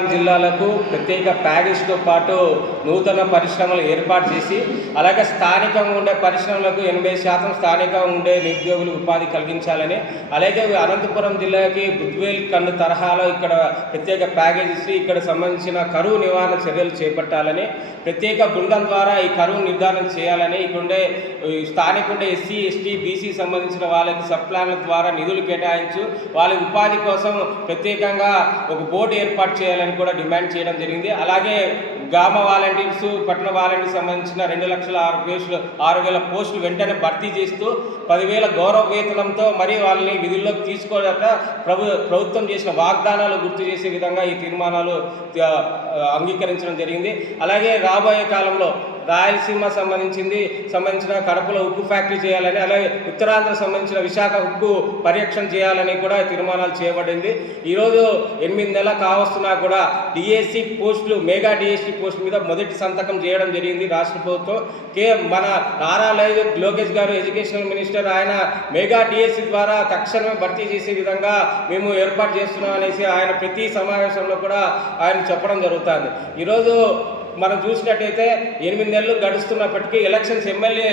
I'm జిల్లాలకు ప్రత్యేక ప్యాకేజ్తో పాటు నూతన పరిశ్రమలు ఏర్పాటు చేసి అలాగే స్థానికంగా ఉండే పరిశ్రమలకు ఎనభై శాతం స్థానికంగా ఉండే నిరుద్యోగులు ఉపాధి కలిగించాలని అలాగే అనంతపురం జిల్లాకి బుద్వేల్ కన్ను తరహాలో ఇక్కడ ప్రత్యేక ప్యాకేజ్ ఇచ్చి ఇక్కడ సంబంధించిన కరువు నివారణ చర్యలు చేపట్టాలని ప్రత్యేక బృందం ద్వారా ఈ కరువు నిర్ధారణ చేయాలని ఇక్కడుండే ఈ స్థానిక ఉండే ఎస్సీ ఎస్టీ బీసీ సంబంధించిన వాళ్ళకి సబ్ ప్లాన్ల ద్వారా నిధులు కేటాయించు వాళ్ళ ఉపాధి కోసం ప్రత్యేకంగా ఒక బోర్డు ఏర్పాటు చేయాలని కూడా డిమాండ్ చేయడం జరిగింది. అలాగే గ్రామ వాలంటీర్స్ పట్టణ వాలంటీర్స్ సంబంధించిన రెండు లక్షల ఆరు పోస్టులు ఆరు వేల పోస్టులు వెంటనే భర్తీ చేస్తూ పదివేల గౌరవ వేతనంతో మరి వాళ్ళని విధుల్లోకి తీసుకోలేక ప్రభు ప్రభుత్వం చేసిన వాగ్దానాలు గుర్తు చేసే విధంగా ఈ తీర్మానాలు అంగీకరించడం జరిగింది. అలాగే రాబోయే కాలంలో రాయలసీమ సంబంధించింది సంబంధించిన కడపలో ఉక్కు ఫ్యాక్టరీ చేయాలని అలాగే ఉత్తరాంధ్ర సంబంధించిన విశాఖ ఉక్కు పరిరక్షణ చేయాలని కూడా తీర్మానాలు చేయబడింది. ఈరోజు ఎనిమిది నెలల కావస్తున్నా కూడా డిఎస్సి పోస్టులు మెగా డిఎస్సి పోస్ట్ మీద మొదటి సంతకం చేయడం జరిగింది రాష్ట్ర ప్రభుత్వం. కే మన నారా లోకేష్ గారు ఎడ్యుకేషనల్ మినిస్టర్ ఆయన మెగా డిఎస్సి ద్వారా తక్షణమే భర్తీ చేసే విధంగా మేము ఏర్పాటు చేస్తున్నాం అనేసి ఆయన ప్రతి సమావేశంలో కూడా ఆయన చెప్పడం జరుగుతుంది. ఈరోజు మనం చూసినట్టయితే ఎనిమిది నెలలు గడుస్తున్నప్పటికీ ఎలక్షన్స్ ఎమ్మెల్యే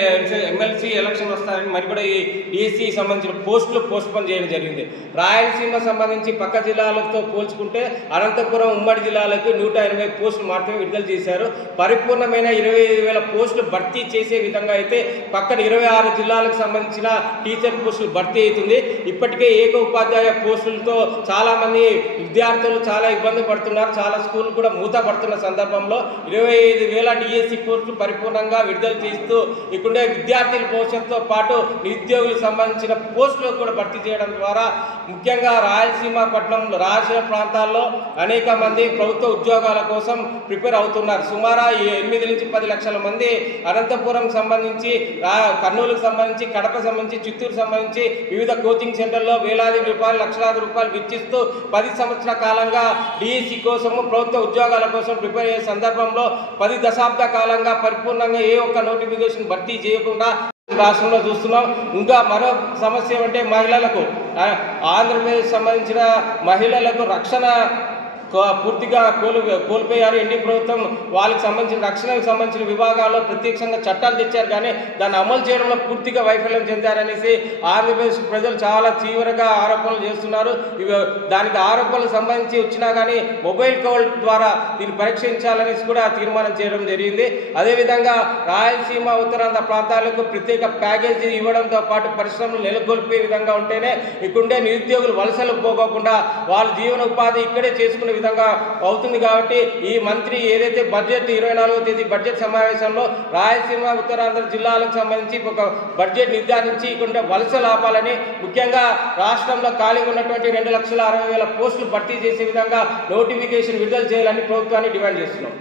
ఎమ్మెల్సీ ఎలక్షన్ వస్తారని మరి కూడా ఈ డిఎస్సి సంబంధించిన పోస్టులు పోస్ట్పోన్ చేయడం జరిగింది. రాయలసీమ సంబంధించి పక్క జిల్లాలతో పోల్చుకుంటే అనంతపురం ఉమ్మడి జిల్లాలకు నూట ఎనభై పోస్టులు మాత్రమే విడుదల చేశారు. పరిపూర్ణమైన ఇరవై ఐదు వేల పోస్టులు భర్తీ చేసే విధంగా అయితే పక్కన ఇరవై ఆరు జిల్లాలకు సంబంధించిన టీచర్ పోస్టులు భర్తీ అవుతుంది. ఇప్పటికే ఏక ఉపాధ్యాయ పోస్టులతో చాలామంది విద్యార్థులు చాలా ఇబ్బంది పడుతున్నారు. చాలా స్కూళ్ళు కూడా మూత పడుతున్న సందర్భంలో ఇరవై ఐదు వేల డిఎస్సి కోర్సులు పరిపూర్ణంగా విడుదల చేస్తూ ఇక్కడే విద్యార్థుల భవిష్యత్తుతో పాటు నిరుద్యోగులకు సంబంధించిన పోస్టులు కూడా భర్తీ చేయడం ద్వారా ముఖ్యంగా రాయలసీమ పట్టణంలో రాయలసీమ ప్రాంతాల్లో అనేక మంది ప్రభుత్వ ఉద్యోగాల కోసం ప్రిపేర్ అవుతున్నారు. సుమారు ఎనిమిది నుంచి పది లక్షల మంది అనంతపురం సంబంధించి కర్నూలుకు సంబంధించి కడప సంబంధించి చిత్తూరు సంబంధించి వివిధ కోచింగ్ సెంటర్లో వేలాది రూపాయలు లక్షలాది రూపాయలు వెచ్చిస్తూ పది సంవత్సరాల కాలంగా డిఎస్సి కోసము ప్రభుత్వ ఉద్యోగాల కోసం ప్రిపేర్ అయ్యే సందర్భంలో పది దశాబ్ద కాలంగా పరిపూర్ణంగా ఏ ఒక్క నోటిఫికేషన్ భర్తీ చేయకుండా రాష్ట్రంలో చూస్తున్నాం. ఇంకా మరో సమస్య ఏమంటే మహిళలకు ఆంధ్రప్రదేశ్ సంబంధించిన మహిళలకు రక్షణ పూర్తిగా కోలు కోల్పోయారు. ఎన్డీ ప్రభుత్వం వాళ్ళకి సంబంధించిన రక్షణకు సంబంధించిన విభాగాల్లో ప్రత్యక్షంగా చట్టాలు తెచ్చారు. కానీ దాన్ని అమలు చేయడంలో పూర్తిగా వైఫల్యం చెందారనేసి ఆంధ్రప్రదేశ్ ప్రజలు చాలా తీవ్రంగా ఆరోపణలు చేస్తున్నారు. ఇవి దానికి ఆరోపణలకు సంబంధించి వచ్చినా కానీ మొబైల్ కాల్ ద్వారా దీన్ని పరీక్షించాలనేసి కూడా తీర్మానం చేయడం జరిగింది. అదేవిధంగా రాయలసీమ ఉత్తరాంధ్ర ప్రాంతాలకు ప్రత్యేక ప్యాకేజీ ఇవ్వడంతో పాటు పరిశ్రమలు నెలకొల్పే విధంగా ఉంటేనే ఇక్కడుండే నిరుద్యోగులు వలసలు పోకోకుండా వాళ్ళ జీవన ఉపాధి ఇక్కడే చేసుకునే విధంగా అవుతుంది కాబట్టి ఈ మంత్రి ఏదైతే బడ్జెట్ ఇరవై నాలుగో తేదీ బడ్జెట్ సమావేశంలో రాయలసీమ ఉత్తరాంధ్ర జిల్లాలకు సంబంధించి ఒక బడ్జెట్ నిర్ధారించి ఇక్కడ వలస లాపాలని ముఖ్యంగా రాష్ట్రంలో ఖాళీగా ఉన్నటువంటి రెండు లక్షల అరవై వేల పోస్టులు భర్తీ చేసే విధంగా నోటిఫికేషన్ విడుదల చేయాలని ప్రభుత్వాన్ని డిమాండ్ చేస్తున్నాం.